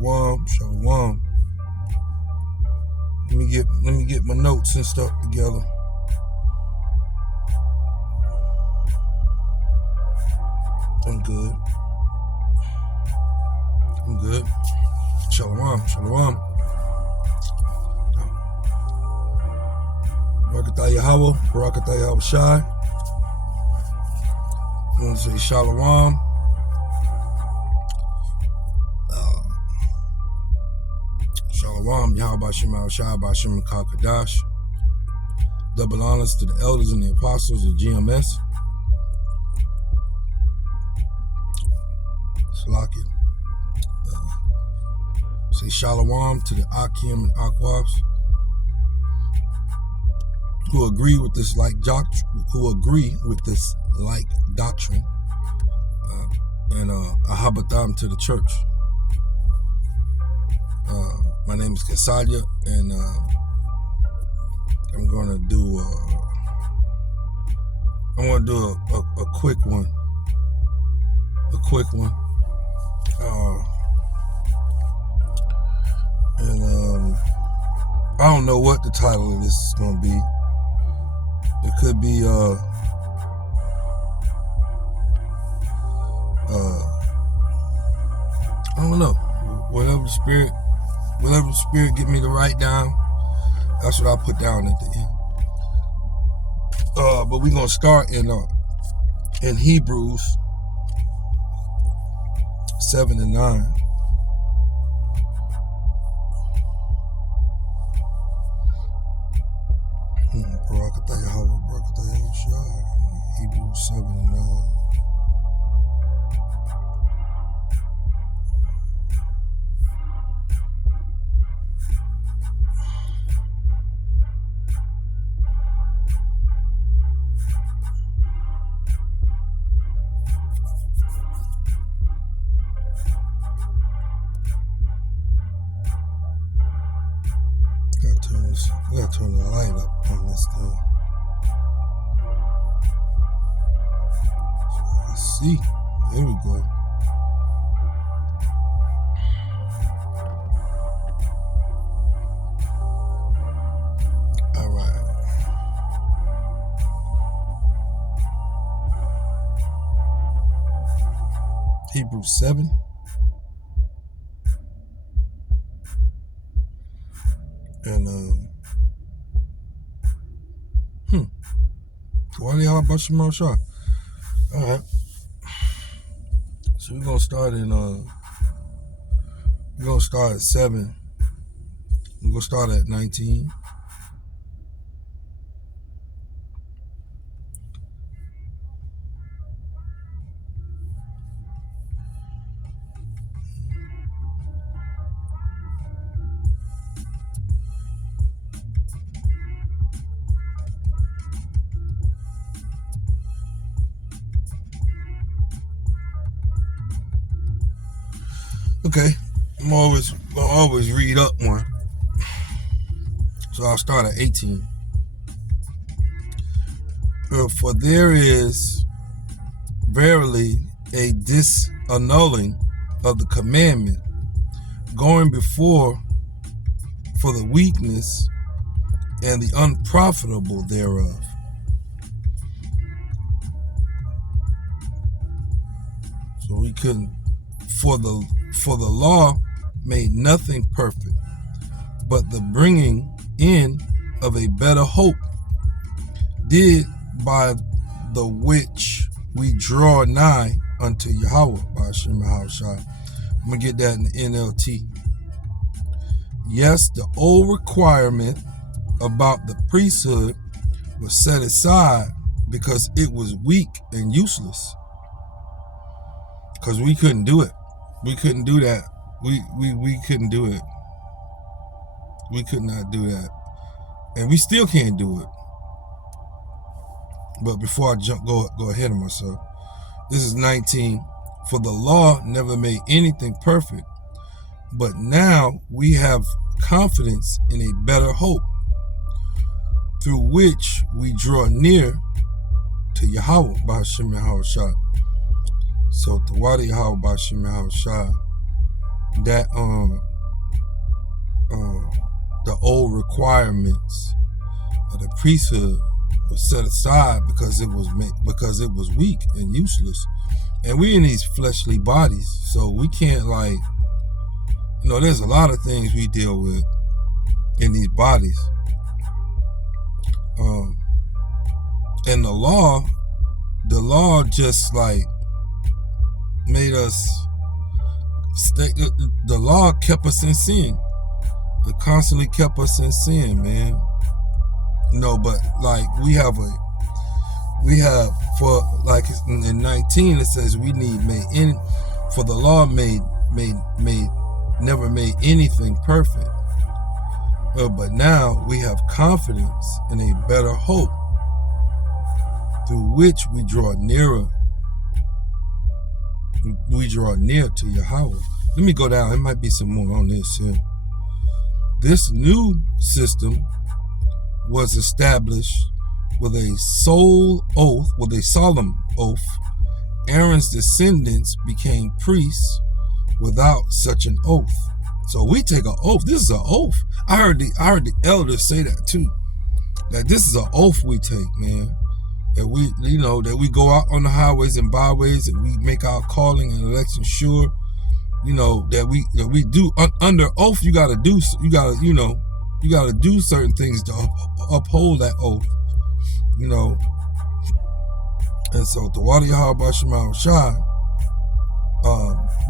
Shalom, shalom. Let me get my notes and stuff together. I'm good. Shalom, shalom. Barakatah Yahweh, Barakatah Yahweh Shai. I want to say shalom. Shalom, Yahweh B'Shem Rawchaa, B'Shem qadash. Double honors to the elders and the apostles of GMS. Salakia. Say shalom to the Akim and Akwabs who agree with this like doctrine, and ahabatam to the church. My name is Kesalia, and I'm gonna do a quick one. And I don't know what the title of this is gonna be. It could be I don't know. Whatever the spirit get me to write down, that's what I put down at the end. But we're gonna start in Hebrews 7 and 9. Barakatah Yahweh, Barakatah Yahweh Shai. Hebrews 7 and 9. I gotta turn the light up on this thing. So I can see. There we go. All right. Hebrews 7. And why do y'all B'Shem Rawchaa? All right. So we're gonna start at 7. We're gonna start at 19. Okay, I'm always read up one. So I'll start at 18. For there is verily a disannulling of the commandment, going before for the weakness and the unprofitable thereof. So we couldn't, for the law made nothing perfect, but the bringing in of a better hope did, by the which we draw nigh unto Yahweh B'Shem Rawchaa. I'm gonna get that in the NLT. Yes, the old requirement about the priesthood was set aside because it was weak and useless. Because we couldn't do it. We couldn't do that. We couldn't do it. We could not do that. And we still can't do it. But before I go ahead of myself, this is 19. For the law never made anything perfect, but now we have confidence in a better hope, through which we draw near to Yahweh B'Shem Rawchaa. So Tawadi Yahweh B'Shem Rawchaa that the old requirements of the priesthood was set aside because it was weak and useless. And we in these fleshly bodies, so we can't there's a lot of things we deal with in these bodies. And the law just made us stay. The law kept us in sin. It constantly kept us in sin, man. But we have for in 19 it says we need for the law never made anything perfect. But now we have confidence in a better hope through which we draw near to Yahweh. Let me go down. There might be some more on this here. This new system was established with a solemn oath. Aaron's descendants became priests without such an oath. So we take an oath. This is an oath. I heard the elders say that too. That this is an oath we take, man. That we go out on the highways and byways and we make our calling and election sure. That we do under oath. You gotta do certain things to uphold that oath. And so the water Yahweh Shema Shai.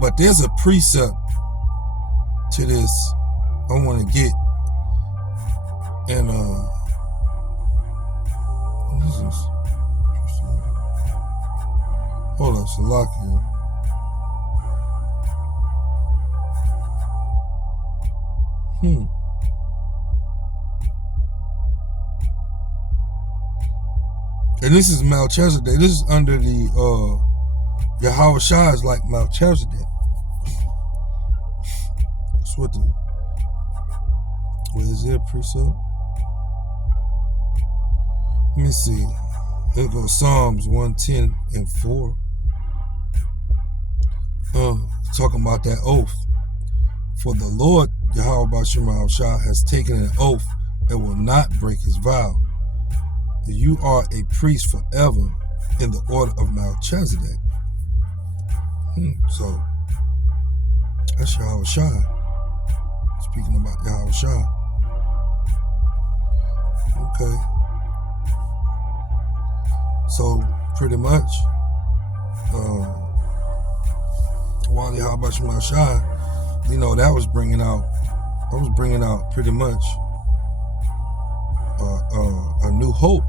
But there's a precept to this I want to get, and what is this? Hold on, Salakia. And this is Melchizedek. This is under the Yahweh Shai is like Melchizedek. That's what is there a precept? Let me see. There goes Psalms 110 and 4. Talking about that oath. For the Lord Yahweh Shema Shai has taken an oath and will not break his vow. You are a priest forever in the order of Melchizedek. So that's Yahweh Shai. Speaking about Yahweh Shai. Okay. So pretty much, while Yahweh Shema Shai, that was bringing out pretty much a new hope.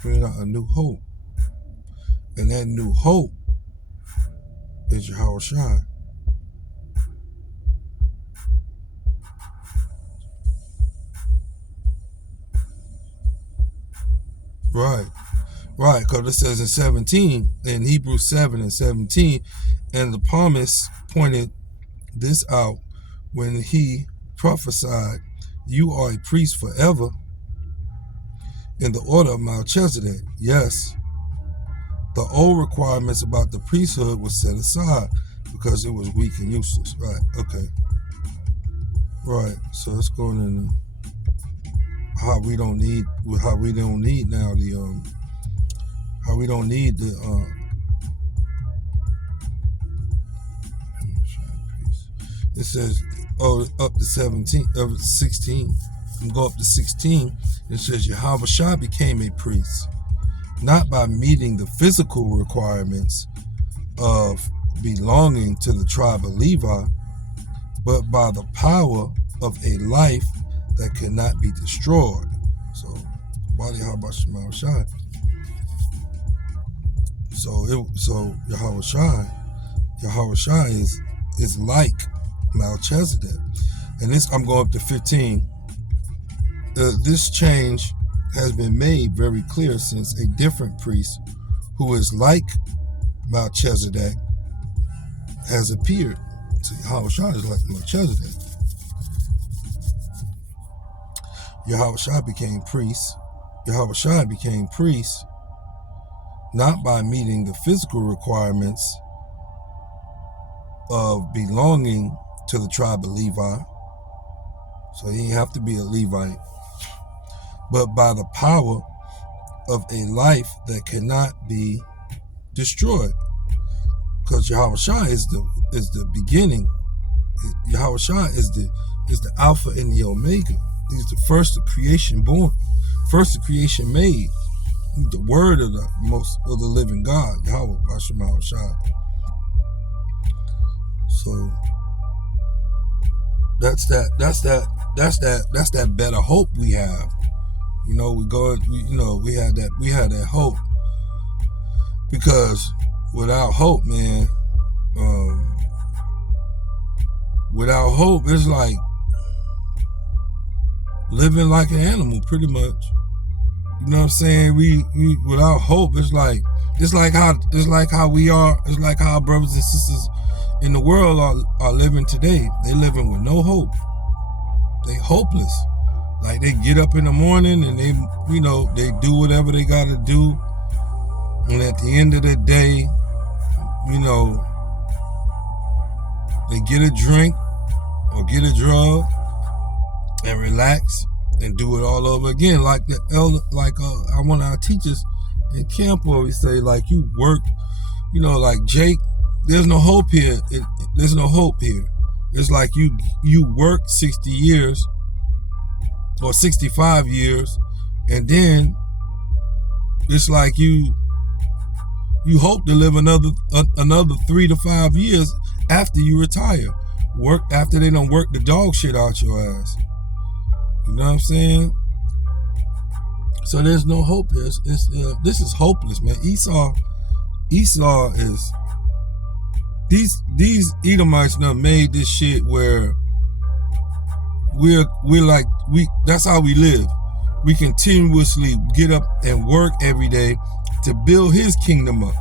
Bringing out a new hope. And that new hope is Yahweh Shai. Right, because it says in 17, in Hebrews 7 and 17, and the psalmist pointed this out when he prophesied, you are a priest forever in the order of Melchizedek. Yes, the old requirements about the priesthood was set aside because it was weak and useless. Right, okay. Right, so let's go into how we don't need now the how we don't need the it says up to 16 and go up to 16. It says Yahweh Shai became a priest not by meeting the physical requirements of belonging to the tribe of Levi, but by the power of a life that cannot be destroyed. So, Bali Yahweh Shai. So Yahweh Shai is like Melchizedek. And this, I'm going up to 15. This change has been made very clear since a different priest who is like Melchizedek has appeared. So Yahweh Shai is like Melchizedek. Yahweh Shai became priest. Yahweh Shai became priest not by meeting the physical requirements of belonging to the tribe of Levi. So he didn't have to be a Levite. But by the power of a life that cannot be destroyed. Because Rawchaa is the beginning. Rawchaa is the Alpha and the Omega. He's the first of creation born, first of creation made. He's the word of the living God, Yahweh Bashem Rawchaa. So that's that better hope we have. We had that hope, because without hope, man, without hope, it's like living like an animal, pretty much. You know what I'm saying? We without hope, it's like how we are. It's like how our brothers and sisters in the world are living today. They living with no hope. They hopeless. Like, they get up in the morning and they do whatever they got to do, and at the end of the day, they get a drink or get a drug and relax and do it all over again. Like one of our teachers in camp always say, like, you work, like Jake, there's no hope here. There's no hope here. It's like you work 60 years or 65 years, and then it's like you hope to live another 3 to 5 years after you retire. Work after they don't work the dog shit out your ass. You know what I'm saying? So there's no hope here. This is hopeless, man. Esau is, these Edomites now made this shit where that's how we live. We continuously get up and work every day to build his kingdom up.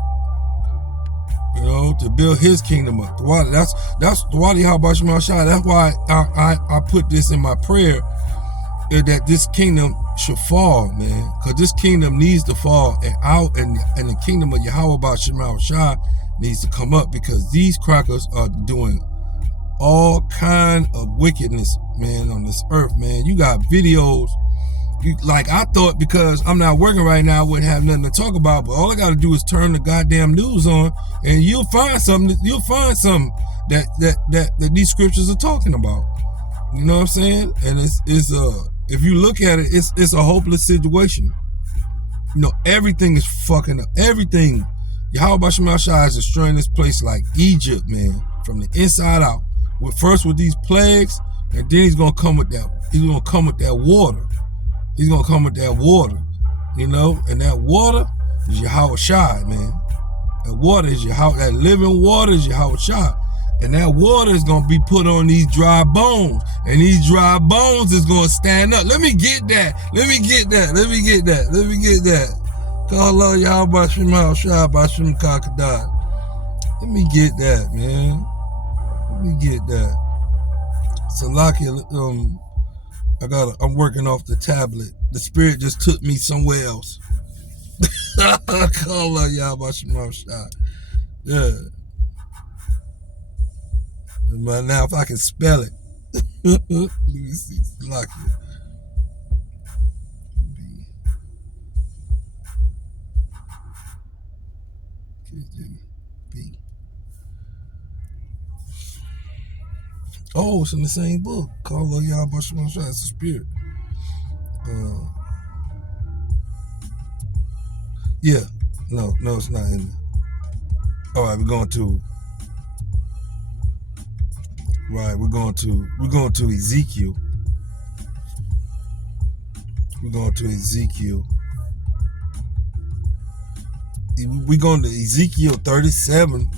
To build his kingdom up. That's Dwadi Habashim Rawchaa. That's why I put this in my prayer, that this kingdom should fall, man. Because this kingdom needs to fall, and the kingdom of Yahweh Bashem Rawchaa needs to come up, because these crackers are doing all kind of wickedness, man, on this earth, man. You got videos. I thought, because I'm not working right now, I wouldn't have nothing to talk about, but all I got to do is turn the goddamn news on, and you'll find something that these scriptures are talking about. You know what I'm saying? And it's if you look at it, it's a hopeless situation. Everything is fucking up. Everything. Yahweh Bashem Rawchaa is destroying this place like Egypt, man, from the inside out. First with these plagues, and then he's gonna come with that. He's gonna come with that water. He's gonna come with that water, and that water is Rawchaa, man. That water is that living water is Rawchaa, and that water is gonna be put on these dry bones, and these dry bones is gonna stand up. Let me get that. Call Allah Yahweh Bashem Rawchaa Bashem Qadash. Let me get that, man. Let me get that. Salakia, I'm working off the tablet. The spirit just took me somewhere else. Call Allah Yahweh Bashem Rawchaa. Yeah. But now if I can spell it. Let me see. Salakia. B. Oh, it's in the same book. Call Allah Yahweh Bashem Rawchaa. It's the spirit. Yeah. No, it's not in there. All right, we're going to Ezekiel. We're going to Ezekiel. We're going to Ezekiel 37.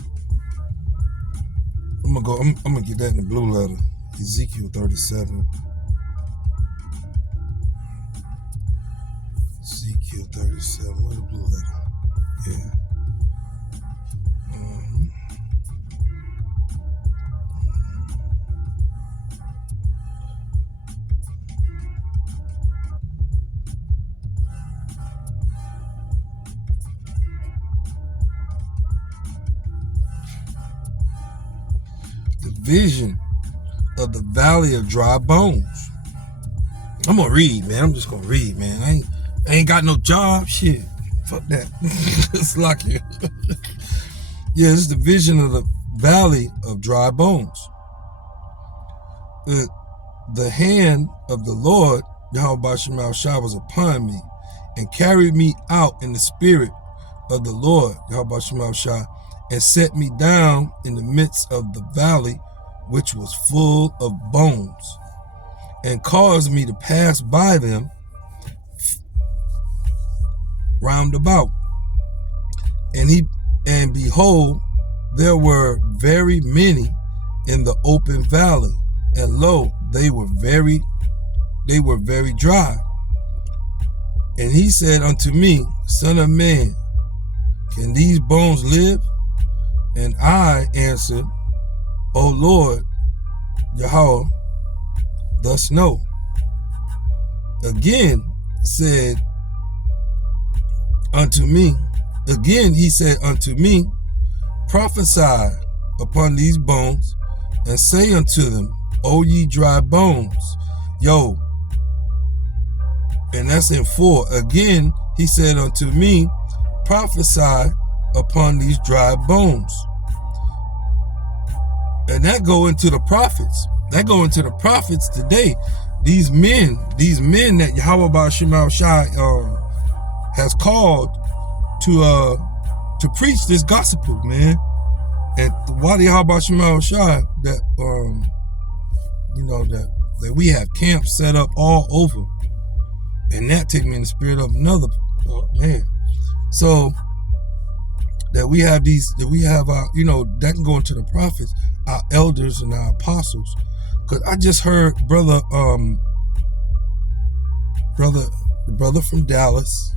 I'm gonna get that in the blue letter. Ezekiel 37. Ezekiel 37. Where's the blue letter? Yeah. vision of the valley of dry bones. I'm gonna read, man. I'm just gonna read, man. I ain't got no job. Shit. Fuck that. It's lucky. Yeah, it's the vision of the valley of dry bones. The hand of the Lord, Yahweh Shema Shai, was upon me and carried me out in the spirit of the Lord, Yahweh Shema Shai, and set me down in the midst of the valley, which was full of bones, and caused me to pass by them round about. And behold, there were very many in the open valley, and lo, they were very dry. And he said unto me, Son of man, can these bones live? And I answered, O Lord, Yahweh, thus know. Again he said unto me, prophesy upon these bones, and say unto them, O ye dry bones. Yo, and that's in 4. Again he said unto me, prophesy upon these dry bones. And that go into the prophets. That go into the prophets today. These men that Yahweh Shema Shai has called to preach this gospel, man. And why the Yahweh Shema Shai that that we have camps set up all over, and that take me in the spirit of another man. So that we have our, that can go into the prophets, our elders and our apostles. Because I just heard brother from Dallas,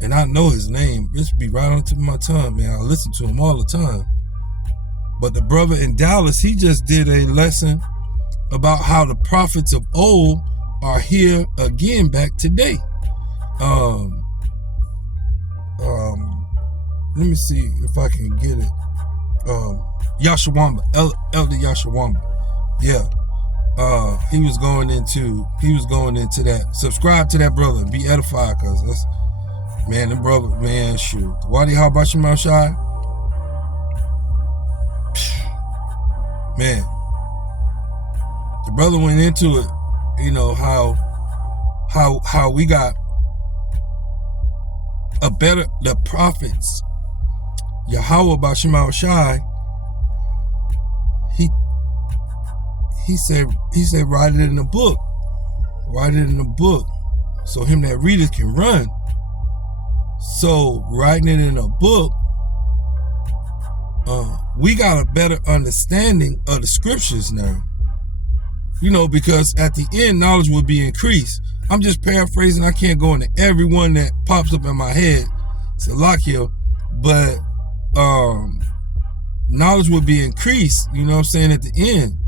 and I know his name. This be right on the tip of my tongue, man. I listen to him all the time. But the brother in Dallas, he just did a lesson about how the prophets of old are here again back today. Let me see if I can get it. Yashawamba, Elder Yashawamba. Yeah. He was going into that. Subscribe to that brother. Be edified, cause that's, man, the brother, man, shoot. Wadi Habashim Shai. Man. The brother went into it, how we got the prophets, Yahweh Bashim Shai, he said write it in the book. Write it in the book so him that readers can run. So writing it in a book, we got a better understanding of the scriptures now. Because at the end, knowledge will be increased. I'm just paraphrasing. I can't go into every one that pops up in my head. Salakia, but knowledge will be increased. You know what I'm saying? At the end,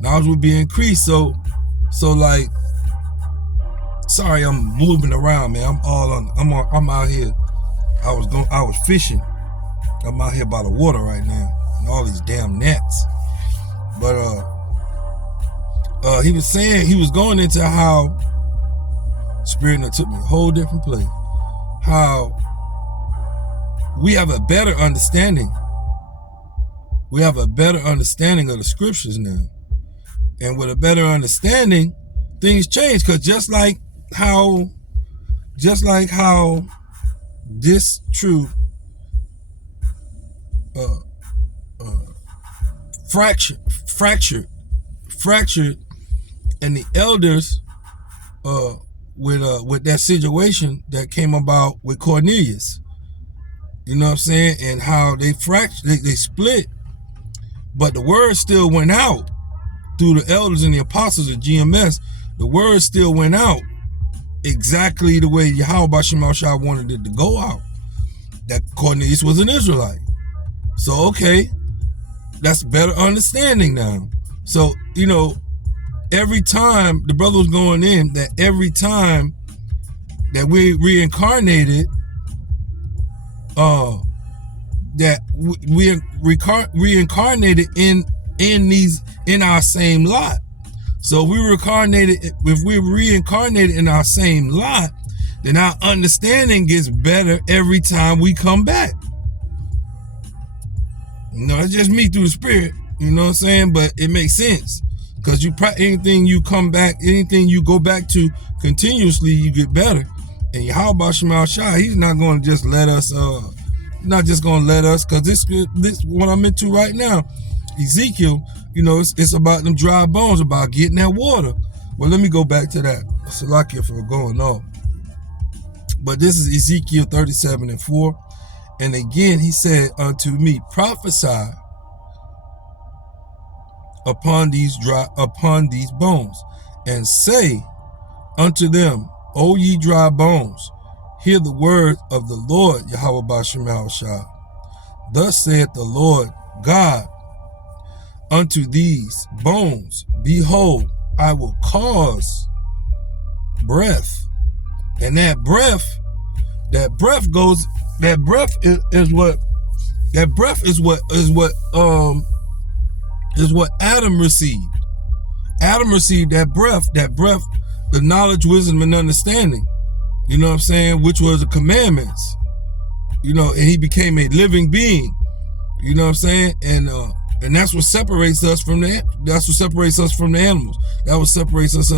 knowledge will be increased. So like, sorry, I'm moving around, man. I'm out here. I was fishing. I'm out here by the water right now, and all these damn nets. But he was saying, he was going into how Spirit that took me a whole different place. How we have a better understanding. We have a better understanding of the scriptures now. And with a better understanding, things change. Because just like how this truth fractured, and the elders with that situation that came about with Cornelius, you know what I'm saying, and how they they split, but the word still went out through the elders and the apostles of GMS. The word still went out exactly the way Yahweh Shema Shai wanted it to go out, that Cornelius was an Israelite. So okay, that's better understanding now. So every time the brother was going in, that every time that we reincarnated, that we reincarnated in in our same lot. So if we reincarnated in our same lot, then our understanding gets better every time we come back. It's just me through the spirit, you know what I'm saying? But it makes sense, because anything you go back to continuously, you get better. And Yahweh Shema Shai, he's not going to just let us, because this what I'm into right now, Ezekiel, it's about them dry bones, about getting that water. Well, let me go back to that. Salakia for going off. But this is Ezekiel 37:4. And again, he said unto me, prophesy upon these bones, and say unto them, O ye dry bones, hear the word of the Lord, Yahweh B'Shem Yahushua. Thus saith the Lord God unto these bones, behold, I will cause breath. And that breath is what Adam received. Adam received that breath, the knowledge, wisdom, and understanding, you know what I'm saying, which was the commandments, and he became a living being, you know what I'm saying, and that's what separates us from the animals. That what separates us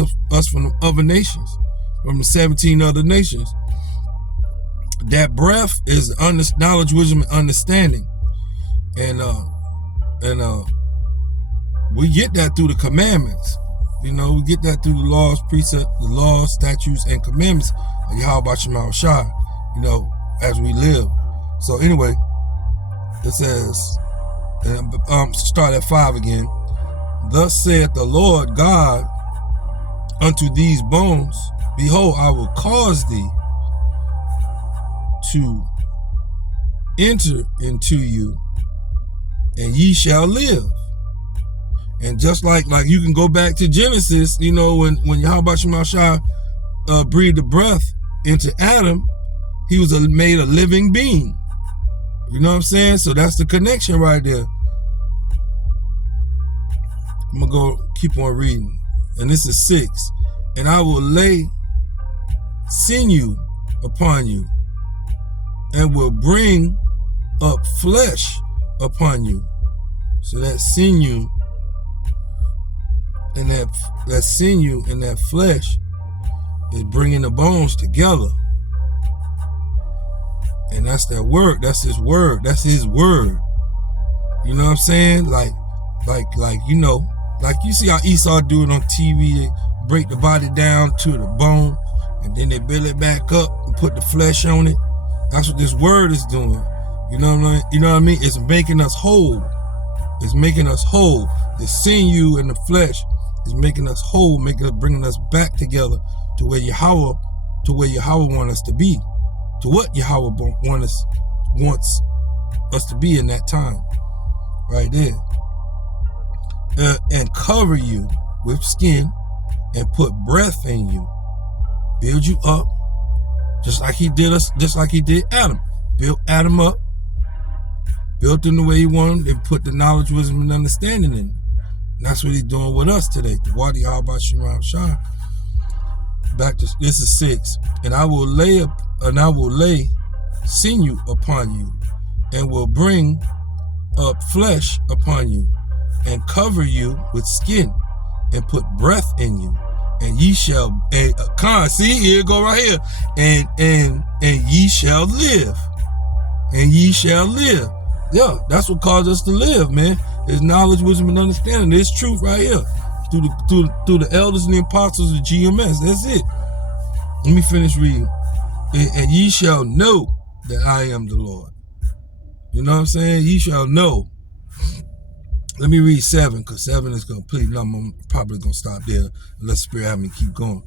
from the other nations, from the 17 other nations. That breath is knowledge, wisdom, and understanding, and we get that through the commandments. We get that through the laws, precepts, the laws, statutes, and commandments of Yahweh Shema Shai, as we live. So anyway, it says, start at 5 again. Thus saith the Lord God unto these bones, behold, I will cause thee to enter into you, and ye shall live. And just like you can go back to Genesis, when Yahweh Shema Shai breathed the breath into Adam, he was made a living being. You know what I'm saying? So that's the connection right there. I'm gonna go keep on reading. And this is 6. And I will lay sinew upon you, and will bring up flesh upon you. So that sinew and that sinew and that flesh is bringing the bones together. And that's that word. That's his word. That's his word. You know what I'm saying? Like you see how Esau do it on TV. They break the body down to the bone, and then they build it back up and put the flesh on it. That's what this word is doing. You know what I mean? It's making us whole. It's making us whole. The sinew and the flesh is making us whole, bringing us back together to where Yahweh wants us to be, to what Yahweh wants us to be in that time, right there. And cover you with skin, and put breath in you, build you up, just like he did Adam. Built Adam up, built him the way he wanted, and put the knowledge, wisdom, and understanding in him. And that's what he's doing with us today. The Wadi Yahweh Shema Shai. Back to this is 6. And I will lay sinew upon you, and will bring up flesh upon you, and cover you with skin, and put breath in you, and ye shall see, here go right here, and ye shall live, and ye shall live. Yeah, that's what caused us to live, man. It's knowledge, wisdom, and understanding. It's truth right here through the elders and the apostles of GMS. That's it. Let me finish reading. And ye shall know that I am the Lord. You know what I'm saying? Ye shall know. Let me read 7, because 7 is complete. And I'm probably going to stop there unless Spirit have me keep going.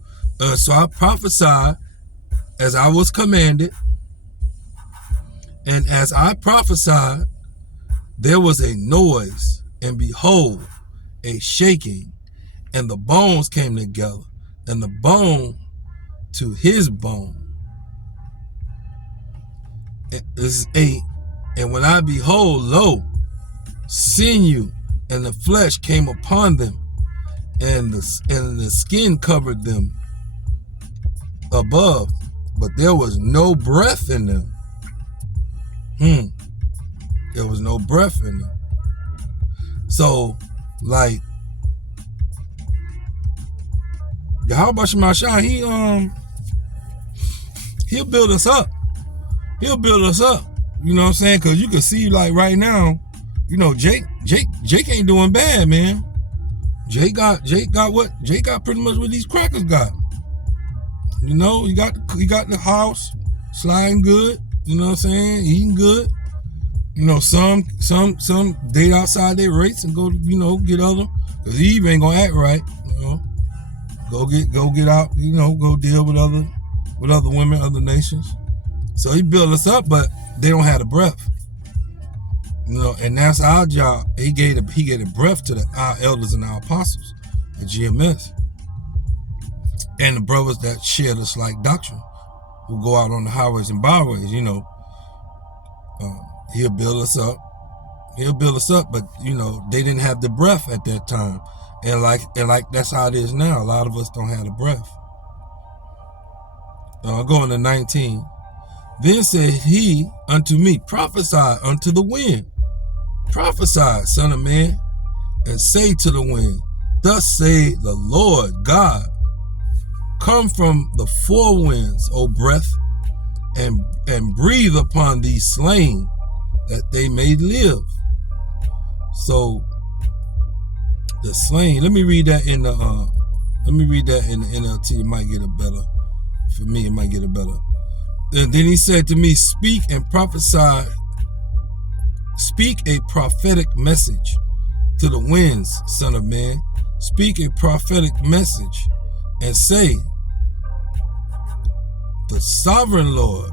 So I prophesied as I was commanded. And as I prophesied, there was a noise, and behold, a shaking, and the bones came together, and the bone to his bone. This is 8. And when I behold, lo, sinew and the flesh came upon them, and the skin covered them above, but there was no breath in them. There was no breath in them. So, like, Yahweh Shemashah, he'll build us up. He'll build us up. You know what I'm saying? Because you can see, like, right now, you know, Jake ain't doing bad, man. Jake got pretty much what these crackers got. You know, he got the house sliding good. You know what I'm saying? Eating good. You know, some date outside their rates and go, you know, get other, because Eve ain't gonna act right. You know, go get out. You know, go deal with other women, other nations. So he built us up, but they don't have the breath. You know, and that's our job. He gave the breath to our elders and our apostles at GMS, and the brothers that shared us like doctrine, who go out on the highways and byways. You know, he'll build us up. He'll build us up, but you know, they didn't have the breath at that time, and like that's how it is now. A lot of us don't have the breath. Going to 19. Then said he unto me, prophesy unto the wind. Prophesy, son of man, and say to the wind, thus say the Lord God, come from the four winds, O breath, and breathe upon these slain, that they may live. So the slain. Let me read that in the NLT. It might get it better. For me, it might get it better. And then he said to me, speak and prophesy. Speak a prophetic message to the winds, son of man. Speak a prophetic message and say, the sovereign Lord